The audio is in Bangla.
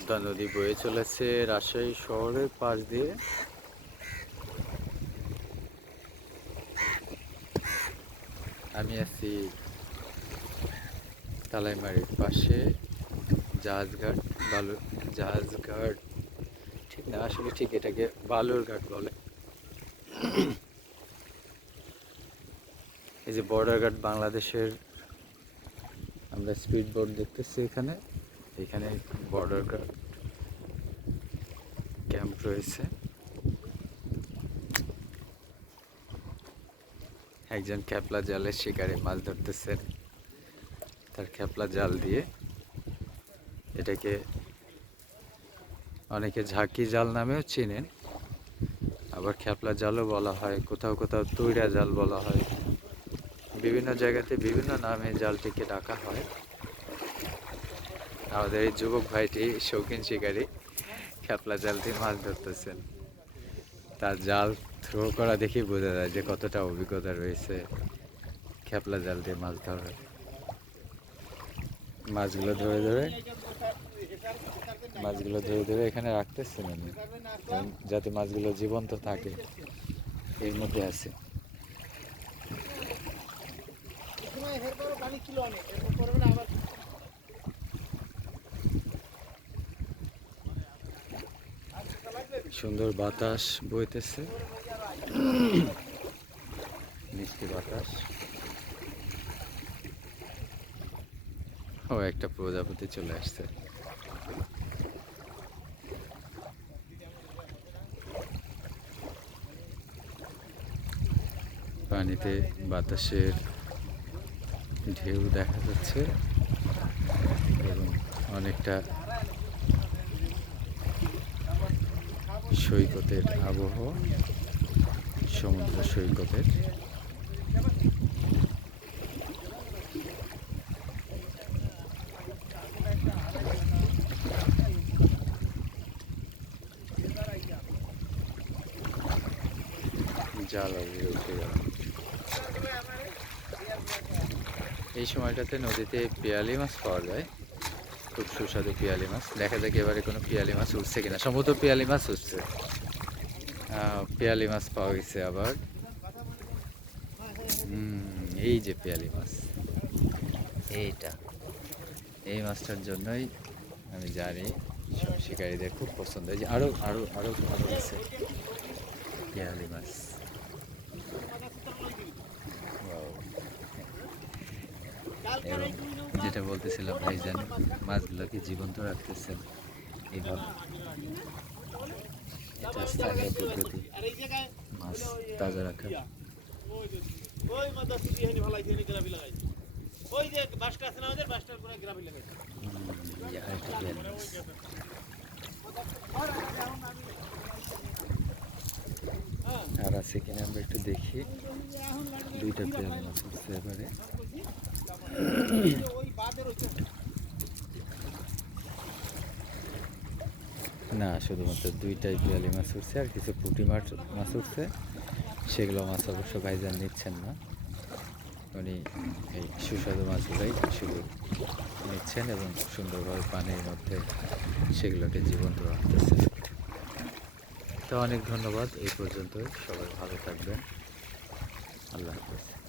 পদ্মা নদী বয়ে চলেছে রাজশাহী শহরের পাশ দিয়ে। আমি আছি তালাইমারির পাশে, জাহাজঘাট জাহাজঘাট ঠিক না, আসলে ঠিক এটাকে বালুরঘাট বলে। এই যে বর্ডার গার্ড বাংলাদেশের আমরা স্পিড বোট দেখতেছি এখানে। এখানে বর্ডার গার্ড ক্যাম্প রয়েছে। একজন ক্যাপলা জালের শিকারে মাছ ধরতেছেন তার ক্যাপলা জাল দিয়ে। এটাকে অনেকে ঝাঁকি জাল নামেও চেনেন, আবার ক্যাপলা জালও বলা হয়, কোথাও কোথাও তৈরা জাল বলা হয়। বিভিন্ন জায়গাতে বিভিন্ন নামে জালটিকে ডাকা হয়। আমাদের এই যুবক ভাইটি শৌখিন শিকারী ক্যাপলা জাল দিয়ে মাছ ধরতেছেন। তার জাল থ্রো করা দেখেই বোঝা যায় যে কতটা অভিজ্ঞতা রয়েছে ক্যাপলা জাল দিয়ে মাছ ধরার। মাছগুলো ধরে ধরে এখানে রাখতেছেন উনি, যাতে মাছগুলো জীবন্ত থাকে। এর মধ্যে আছে সুন্দর বাতাস বইতেছে, মিষ্টি বাতাস। ও একটা প্রজাপতি চলে আসছে। পানিতে বাতাসের ঢেউ দেখা যাচ্ছে এবং অনেকটা সৈকতের আবহাওয়া, সমুদ্র সৈকতের। জাল উঠে গেল। এই সময়টাতে নদীতে পিয়ালি মাছ পাওয়া যায়, খুব সুস্বাদু পিয়ালি মাছ। দেখা যাক এবারে কোনো পিয়ালি মাছ উঠছে কিনা। সম্ভবত পিয়ালি মাছ উঠছে। পিয়ালি মাছ পাওয়া গেছে আবার। এই যে পিয়ালি মাছ, এইটা, এই মাছটার জন্যই আমি জানি সব শিকারীদের খুব পছন্দ। এই যে আরো আরো আরো আরো আছে পিয়ালি মাছ। এবং যেটা বলতেছিলাম, ভাইজান মাছগুলোকে জীবন্ত রাখতেছেন এইভাবে। এটা স্থানীয় পদ্ধতি মাছ তাজা রাখা। আর আছে কিনা আমরা একটু দেখি। দুইটা পেয়ালি মাছ উঠছে এবারে। না, শুধুমাত্র দুইটাই পিয়ালি মাছ উঠছে, আর কিছু পুঁটি মাছ উঠছে। সেগুলো মাছ অবশ্য ভাইজান নিচ্ছেন না, উনি এই সুস্বাদু মাছগুলোই শুধু নিচ্ছেন এবং সুন্দরভাবে পানির মধ্যে সেগুলোকে জীবন্ত রাখতেছেন। তো অনেক ধন্যবাদ। এই পর্যন্ত সবাই ভালো থাকবেন। আল্লাহ হাফেজ।